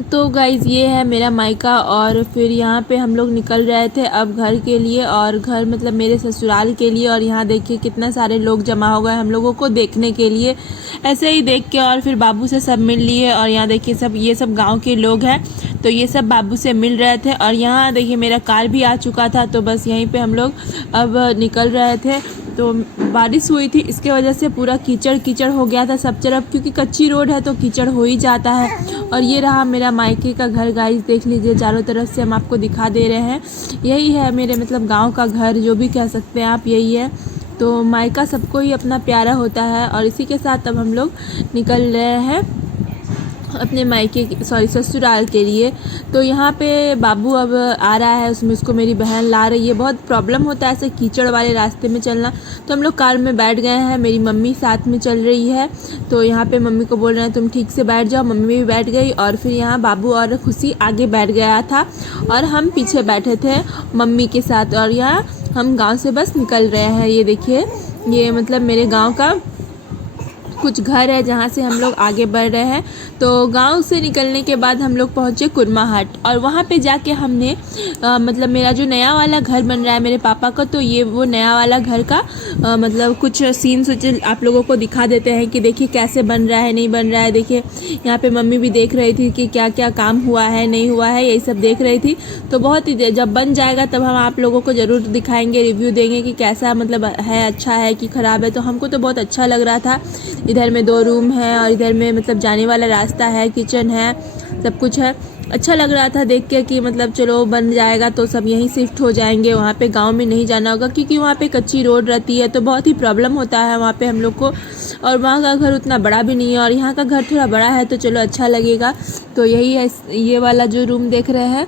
तो गाइज़ ये है मेरा मायका और फिर यहाँ पे हम लोग निकल रहे थे अब घर के लिए और घर मतलब मेरे ससुराल के लिए। और यहाँ देखिए कितना सारे लोग जमा हो गए हम लोगों को देखने के लिए। ऐसे ही देख के और फिर बाबू से सब मिल लिए। और यहाँ देखिए सब ये सब गांव के लोग हैं तो ये सब बाबू से मिल रहे थे। और यहाँ देखिए मेरा कार भी आ चुका था तो बस यहीं पे हम लोग अब निकल रहे थे। तो बारिश हुई थी इसके वजह से पूरा कीचड़ कीचड़ हो गया था सब तरफ, क्योंकि कच्ची रोड है तो कीचड़ हो ही जाता है। और ये रहा मेरा मायके का घर गाइस, देख लीजिए चारों तरफ से हम आपको दिखा दे रहे हैं। यही है मेरे मतलब गांव का घर, जो भी कह सकते हैं आप, यही है। तो मायका सबको ही अपना प्यारा होता है। और इसी के साथ अब हम लोग निकल रहे हैं अपने मायके ससुराल के लिए। तो यहाँ पे बाबू अब आ रहा है, उसमें उसको मेरी बहन ला रही है। बहुत प्रॉब्लम होता है ऐसे कीचड़ वाले रास्ते में चलना, तो हम लोग कार में बैठ गए हैं। मेरी मम्मी साथ में चल रही है तो यहाँ पे मम्मी को बोल रहे हैं तुम ठीक से बैठ जाओ। मम्मी भी बैठ गई और फिर यहाँ बाबू और खुशी आगे बैठ गया था और हम पीछे बैठे थे मम्मी के साथ। और यहाँ हम गाँव से बस निकल रहे हैं। ये देखिए ये मतलब मेरे गाँव का कुछ घर है जहाँ से हम लोग आगे बढ़ रहे हैं। तो गांव से निकलने के बाद हम लोग पहुँचे कुरमा-हाट और वहाँ पे जाके हमने मतलब मेरा जो नया वाला घर बन रहा है मेरे पापा का, तो ये वो नया वाला घर का मतलब कुछ सीन आप लोगों को दिखा देते हैं कि देखिए कैसे बन रहा है नहीं बन रहा है। देखिए यहाँ पे मम्मी भी देख रही थी कि क्या क्या काम हुआ है नहीं हुआ है, यही सब देख रही थी। तो बहुत ही जब बन जाएगा तब हम आप लोगों को ज़रूर दिखाएंगे, रिव्यू देंगे कि कैसा मतलब है, अच्छा है कि ख़राब है। तो हमको तो बहुत अच्छा लग रहा था। इधर में 2 रूम है और इधर में मतलब जाने वाला रास्ता है, किचन है, सब कुछ है। अच्छा लग रहा था देख के कि मतलब चलो बन जाएगा तो सब यहीं शिफ्ट हो जाएंगे, वहाँ पे गांव में नहीं जाना होगा क्योंकि वहाँ पे कच्ची रोड रहती है तो बहुत ही प्रॉब्लम होता है वहाँ पे हम लोग को। और वहाँ का घर उतना बड़ा भी नहीं है और यहाँ का घर थोड़ा बड़ा है तो चलो अच्छा लगेगा। तो यही है, ये वाला जो रूम देख रहे हैं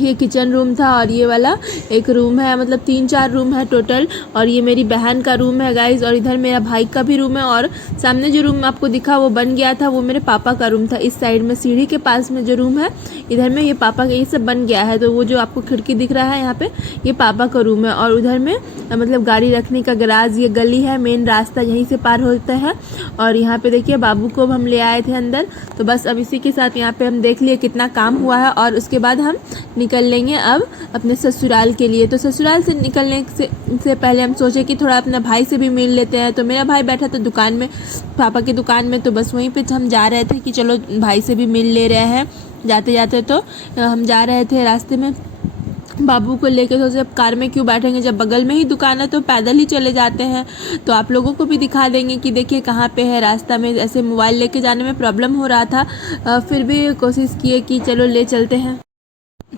ये किचन रूम था और ये वाला एक रूम है, मतलब 3-4 रूम है टोटल। और ये मेरी बहन का रूम है गाइस और इधर मेरा भाई का भी रूम है। और सामने जो रूम आपको दिखा वो बन गया था, वो मेरे पापा का रूम था। इस साइड में सीढ़ी के पास में जो रूम है इधर में ये पापा का, ये सब बन गया है। तो वो जो आपको खिड़की दिख रहा है यहाँ पे ये पापा का रूम है। और उधर में मतलब गाड़ी रखने का गराज, ये गली है, मेन रास्ता यहीं से पार होता है। और यहाँ पे देखिए बाबू को हम ले आए थे अंदर। तो बस अब इसी के साथ यहाँ पे हम देख लिए कितना काम हुआ है और उसके बाद हम निकल लेंगे अब अपने ससुराल के लिए। तो ससुराल से निकलने से पहले हम सोचे कि थोड़ा अपना भाई से भी मिल लेते हैं। तो मेरा भाई बैठा था दुकान में, पापा की दुकान में, तो बस वहीं पे हम जा रहे थे कि चलो भाई से भी मिल ले रहे हैं जाते जाते। तो हम जा रहे थे रास्ते में बाबू को लेके, तो जब कार में क्यों बैठेंगे जब बगल में ही दुकान है तो पैदल ही चले जाते हैं। तो आप लोगों को भी दिखा देंगे कि देखिए कहाँ पे है रास्ता में। ऐसे मोबाइल लेके जाने में प्रॉब्लम हो रहा था, फिर भी कोशिश किए कि चलो ले चलते हैं।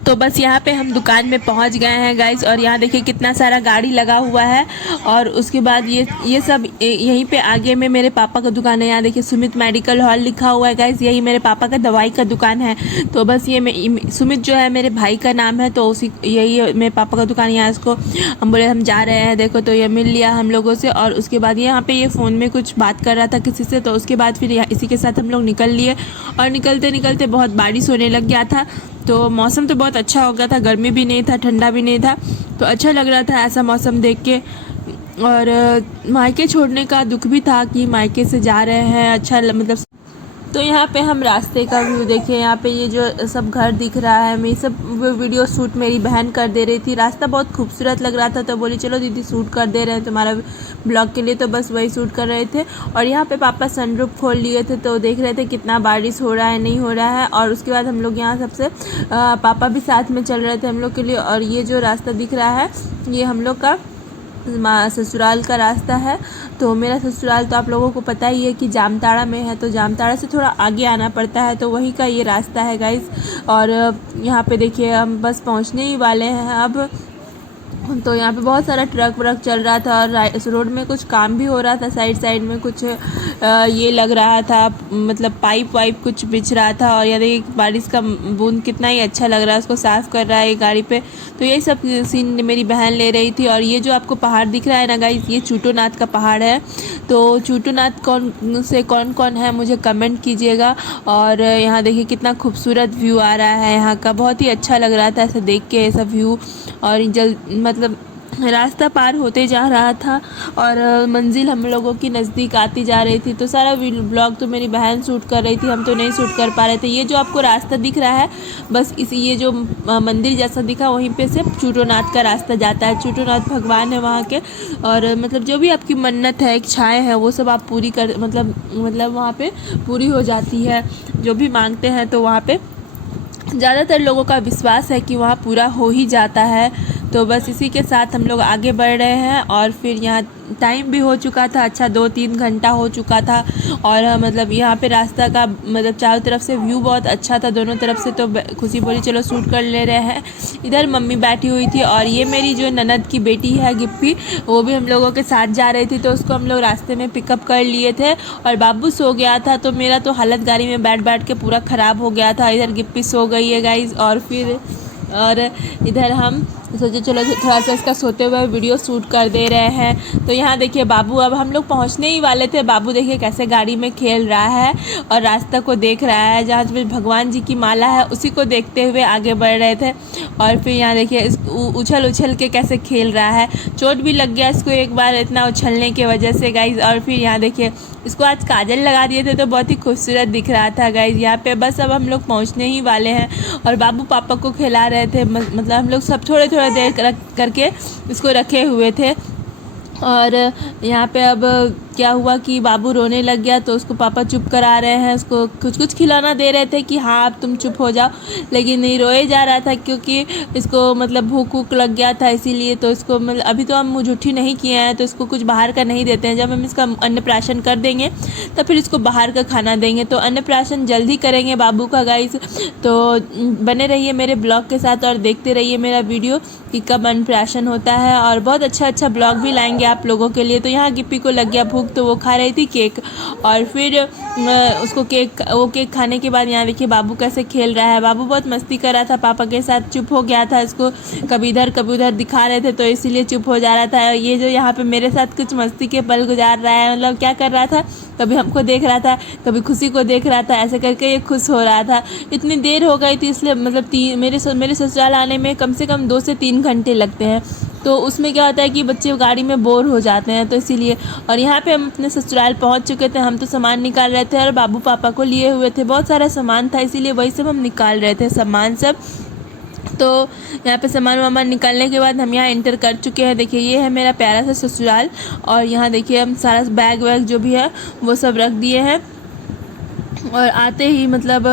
तो बस यहाँ पे हम दुकान में पहुँच गए हैं गाइज और यहाँ देखिए कितना सारा गाड़ी लगा हुआ है। और उसके बाद ये सब यहीं पे आगे में मेरे पापा का दुकान है। यहाँ देखिए सुमित मेडिकल हॉल लिखा हुआ है गाइज, यही मेरे पापा का दवाई का दुकान है। तो बस ये सुमित जो है मेरे भाई का नाम है, तो उसी यही मेरे पापा का दुकान। यहाँ इसको हम बोले हम जा रहे हैं, देखो तो ये मिल लिया हम लोगों से। और उसके बाद यहाँ पे ये फ़ोन में कुछ बात कर रहा था किसी से, तो उसके बाद फिर इसी के साथ हम लोग निकल लिए। और निकलते निकलते बहुत बारिश होने लग गया था। तो मौसम तो बहुत अच्छा हो गया था, गर्मी भी नहीं था ठंडा भी नहीं था, तो अच्छा लग रहा था ऐसा मौसम देख के। और मायके छोड़ने का दुख भी था कि मायके से जा रहे हैं, अच्छा मतलब। तो यहाँ पे हम रास्ते का व्यू देखिए, यहाँ पे ये जो सब घर दिख रहा है, मैं सब वीडियो शूट मेरी बहन कर दे रही थी। रास्ता बहुत खूबसूरत लग रहा था तो बोली चलो दीदी शूट कर दे रहे हैं तुम्हारा ब्लॉग के लिए, तो बस वही शूट कर रहे थे। और यहाँ पे पापा सनरूफ खोल लिए थे तो देख रहे थे कितना बारिश हो रहा है नहीं हो रहा है। और उसके बाद हम लोग यहाँ सबसे पापा भी साथ में चल रहे थे हम लोग के लिए। और ये जो रास्ता दिख रहा है ये हम लोग का ससुराल का रास्ता है। तो मेरा ससुराल तो आप लोगों को पता ही है कि जामताड़ा में है, तो जामताड़ा से थोड़ा आगे आना पड़ता है, तो वहीं का ये रास्ता है गाइस। और यहाँ पे देखिए हम बस पहुँचने ही वाले हैं अब। तो यहाँ पे बहुत सारा ट्रक व्रक चल रहा था और इस रोड में कुछ काम भी हो रहा था, साइड साइड में कुछ ये लग रहा था मतलब पाइप वाइप कुछ बिछ रहा था। और यहाँ देखिए बारिश का बूंद कितना ही अच्छा लग रहा है, उसको साफ़ कर रहा है ये गाड़ी पे। तो यही सब सीन मेरी बहन ले रही थी। और ये जो आपको पहाड़ दिख रहा है ना गाइस, ये चूटोनाथ का पहाड़ है। तो चूटोनाथ कौन कौन है मुझे कमेंट कीजिएगा। और यहाँ देखिए कितना खूबसूरत व्यू आ रहा है यहाँ का, बहुत ही अच्छा लग रहा था ऐसे देख के ऐसा व्यू। और मतलब रास्ता पार होते जा रहा था और मंजिल हम लोगों की नज़दीक आती जा रही थी। तो सारा ब्लॉग तो मेरी बहन शूट कर रही थी, हम तो नहीं शूट कर पा रहे थे। ये जो आपको रास्ता दिख रहा है, बस ये जो मंदिर जैसा दिखा, वहीं पे से चूटोनाथ का रास्ता जाता है। चूटोनाथ भगवान है वहाँ के, और मतलब जो भी आपकी मन्नत है, इच्छाएँ हैं, वो सब आप पूरी कर मतलब वहाँ पे पूरी हो जाती है। जो भी मांगते हैं तो वहाँ पे ज़्यादातर लोगों का विश्वास है कि वहाँ पूरा हो ही जाता है। तो बस इसी के साथ हम लोग आगे बढ़ रहे हैं। और फिर यहाँ टाइम भी हो चुका था, अच्छा 2-3 घंटा हो चुका था। और मतलब यहाँ पे रास्ता का मतलब चारों तरफ से व्यू बहुत अच्छा था, दोनों तरफ से। तो खुशी बोली चलो शूट कर ले रहे हैं। इधर मम्मी बैठी हुई थी, और ये मेरी जो ननद की बेटी है गिप्पी, वो भी हम लोगों के साथ जा रही थी। तो उसको हम लोग रास्ते में पिकअप कर लिए थे। और बाबू सो गया था, तो मेरा तो हालत गाड़ी में बैठ बैठ के पूरा ख़राब हो गया था। इधर गिप्पी सो गई है गाइज। और इधर हम सोचे चलो थोड़ा सा इसका सोते हुए वीडियो शूट कर दे रहे हैं। तो यहाँ देखिए बाबू, अब हम लोग पहुँचने ही वाले थे। बाबू देखिए कैसे गाड़ी में खेल रहा है और रास्ता को देख रहा है। जहाँ पे भगवान जी की माला है उसी को देखते हुए आगे बढ़ रहे थे। और फिर यहाँ देखिए उछल उछल के कैसे खेल रहा है। चोट भी लग गया इसको एक बार इतना उछलने की वजह से गाइज। और फिर यहाँ देखिए इसको आज काजल लगा दिए थे, तो बहुत ही खूबसूरत दिख रहा था गाइज। यहाँ पे बस अब हम लोग पहुँचने ही वाले हैं। और बाबू पापा को खिला रहे थे, मतलब हम लोग सब थोड़े थोड़ा देर करके इसको रखे हुए थे। और यहाँ पे अब क्या हुआ कि बाबू रोने लग गया, तो उसको पापा चुप करा रहे हैं। उसको कुछ कुछ खिलाना दे रहे थे कि हाँ अब तुम चुप हो जाओ, लेकिन नहीं, रोए जा रहा था क्योंकि इसको मतलब भूख वूख लग गया था। इसीलिए तो इसको मतलब अभी तो हम मुझुट्ठी नहीं किए हैं, तो इसको कुछ बाहर का नहीं देते हैं। जब हम इसका अन्नप्राशन कर देंगे तो फिर इसको बाहर का खाना देंगे। तो अन्नप्राशन जल्दी करेंगे बाबू का गाइस। तो बने रहिए मेरे ब्लॉग के साथ और देखते रहिए मेरा वीडियो कि कब अन्नप्राशन होता है। और बहुत अच्छा अच्छा ब्लॉग भी लाएंगे आप लोगों के लिए। तो यहाँ गिप्पी को लग गया भूख, तो वो खा रही थी केक। और फिर उसको केक खाने के बाद यहाँ देखिए बाबू कैसे खेल रहा है। बाबू बहुत मस्ती कर रहा था पापा के साथ, चुप हो गया था। इसको कभी इधर कभी उधर दिखा रहे थे, तो इसीलिए चुप हो जा रहा था। ये जो यहाँ पे मेरे साथ कुछ मस्ती के पल गुजार रहा है, मतलब क्या कर रहा था, कभी हमको देख रहा था, कभी खुशी को देख रहा था, ऐसे करके ये खुश हो रहा था। इतनी देर हो गई थी, इसलिए मतलब मेरे ससुराल आने में कम से कम 2 से 3 घंटे लगते हैं। तो उसमें क्या होता है कि बच्चे गाड़ी में बोर हो जाते हैं, तो इसीलिए। और यहाँ पे हम अपने ससुराल पहुँच चुके थे। हम तो सामान निकाल रहे थे और बाबू पापा को लिए हुए थे। बहुत सारा सामान था, इसीलिए वही सब हम निकाल रहे थे सामान सब। तो यहाँ पे सामान वामान निकालने के बाद हम यहाँ एंटर कर चुके हैं। देखिए ये है मेरा प्यारा सा ससुराल। और यहाँ देखिए हम सारा बैग वैग जो भी है वो सब रख दिए हैं। और आते ही मतलब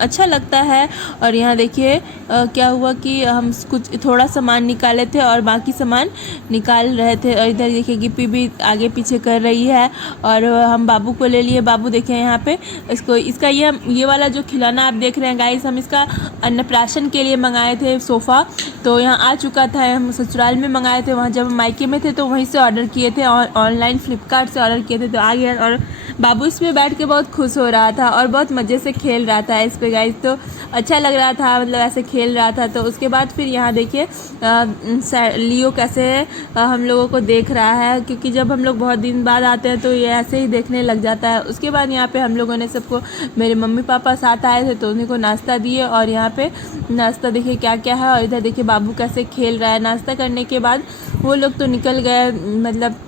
अच्छा लगता है। और यहाँ देखिए क्या हुआ कि हम कुछ थोड़ा सामान निकाले थे और बाकी सामान निकाल रहे थे। और इधर देखिए गिप्पी भी आगे पीछे कर रही है। और हम बाबू को ले लिए। बाबू देखें यहाँ पे इसका ये वाला जो खिलौना आप देख रहे हैं गाइस, हम इसका अन्नप्राशन के लिए मंगाए थे सोफ़ा। तो यहाँ आ चुका था, हम ससुराल में मंगाए थे। वहाँ जब हम मायके में थे तो वहीं से ऑर्डर किए थे, और ऑनलाइन फ्लिपकार्ट से ऑर्डर किए थे, तो आ गया। और बाबू इस पर बैठ के बहुत खुश हो रहा था और बहुत मज़े से खेल रहा था इस पे गाइस। तो अच्छा लग रहा था, मतलब ऐसे खेल रहा था। तो उसके बाद फिर यहाँ देखिए लियो कैसे हम लोगों को देख रहा है, क्योंकि जब हम लोग बहुत दिन बाद आते हैं तो ये ऐसे ही देखने लग जाता है। उसके बाद यहाँ पे हम लोगों ने सबको, मेरे मम्मी पापा साथ आए थे तो उन्हीं को नाश्ता दिए। और यहाँ पे नाश्ता देखिए क्या क्या है। और इधर देखिए बाबू कैसे खेल रहा है। नाश्ता करने के बाद वो लोग तो निकल गए, मतलब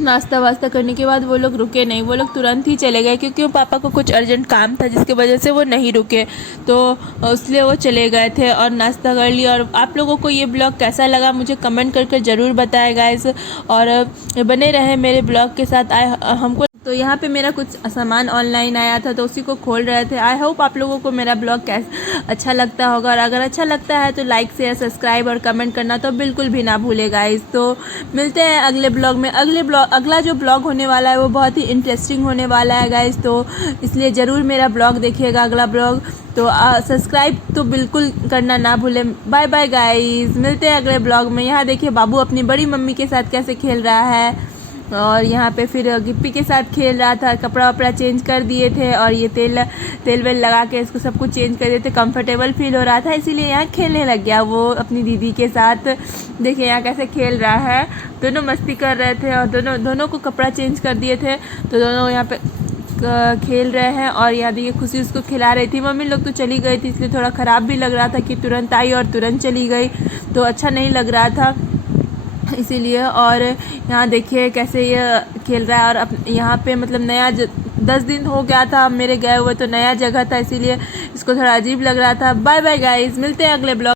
नाश्ता वास्ता करने के बाद वो लोग रुके नहीं, वो लोग तुरंत ही चले गए, क्योंकि वो पापा को कुछ अर्जेंट काम था जिसकी वजह से वो नहीं रुके। तो इसलिए वो चले गए थे और नाश्ता कर लिया। और आप लोगों को ये ब्लॉग कैसा लगा मुझे कमेंट करके ज़रूर बताएं गाइस। और बने रहे मेरे ब्लॉग के साथ। हमको तो यहाँ पे मेरा कुछ सामान ऑनलाइन आया था, तो उसी को खोल रहे थे। आई होप आप लोगों को मेरा ब्लॉग कैसा अच्छा लगता होगा। और अगर अच्छा लगता है तो लाइक शेयर सब्सक्राइब और कमेंट करना तो बिल्कुल भी ना भूलेगा गाइस। तो मिलते हैं अगले ब्लॉग में। अगला जो ब्लॉग होने वाला है वो बहुत ही इंटरेस्टिंग होने वाला है गाइस। तो इसलिए ज़रूर मेरा ब्लॉग देखिएगा, अगला ब्लॉग। तो सब्सक्राइब तो बिल्कुल करना ना भूलें। बाय बाय गाइस, मिलते हैं अगले ब्लॉग में। यहाँ देखिए बाबू अपनी बड़ी मम्मी के साथ कैसे खेल रहा है। और यहाँ पे फिर गिप्पी के साथ खेल रहा था। कपड़ा वपड़ा चेंज कर दिए थे और ये तेल वेल लगा के इसको सब कुछ चेंज कर दिए थे। कंफर्टेबल फील हो रहा था, इसीलिए यहाँ खेलने लग गया वो अपनी दीदी के साथ। देखिए यहाँ कैसे खेल रहा है। दोनों मस्ती कर रहे थे और दोनों को कपड़ा चेंज कर दिए थे, तो दोनों यहाँ पे खेल रहे हैं। और यहाँ देखिए खुशी उसको खिला रही थी। मम्मी लोग तो चली गई थी, इसलिए थोड़ा ख़राब भी लग रहा था कि तुरंत आई और तुरंत चली गई, तो अच्छा नहीं लग रहा था। इसीलिए। और यहाँ देखिए कैसे ये खेल रहा है। और अब यहाँ पे मतलब 10 दिन हो गया था मेरे गए हुए, तो नया जगह था इसीलिए इसको थोड़ा अजीब लग रहा था। बाय बाय गाइस, मिलते हैं अगले ब्लॉग।